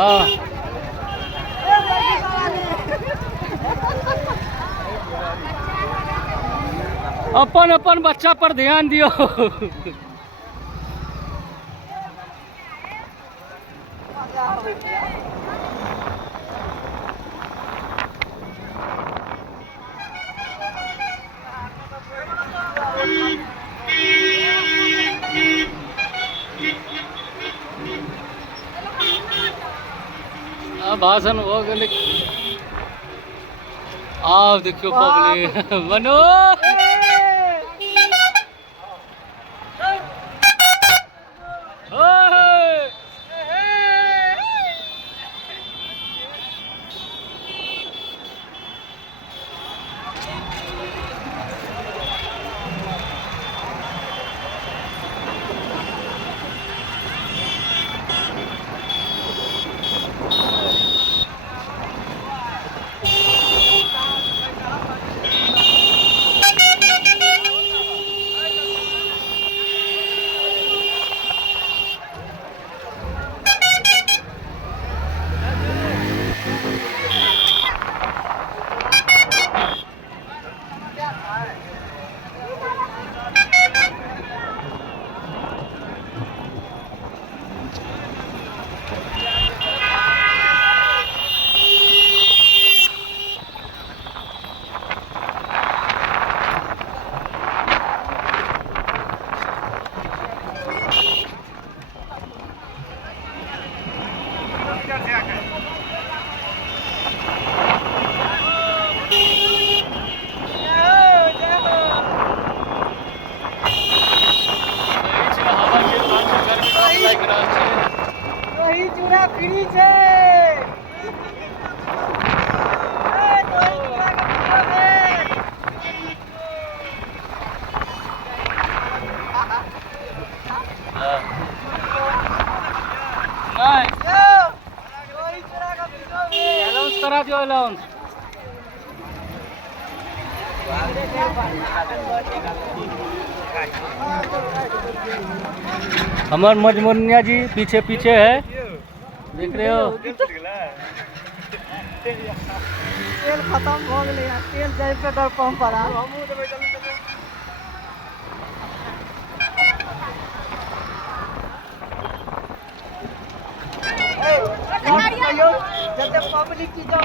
हाँ अपन अपन बच्चा पर ध्यान दियो। भाषण हो गए। आओ देखियो पब्लिक मनो चूड़ा फ्री छे। अलाउंस करा दियो अलाउंस। हमार मजमुनिया जी पीछे पीछे है, देख रहे हो। तेल खत्म हो गए, तेल जाए पेट्रोल पंप पर। जब पब्लिक की जो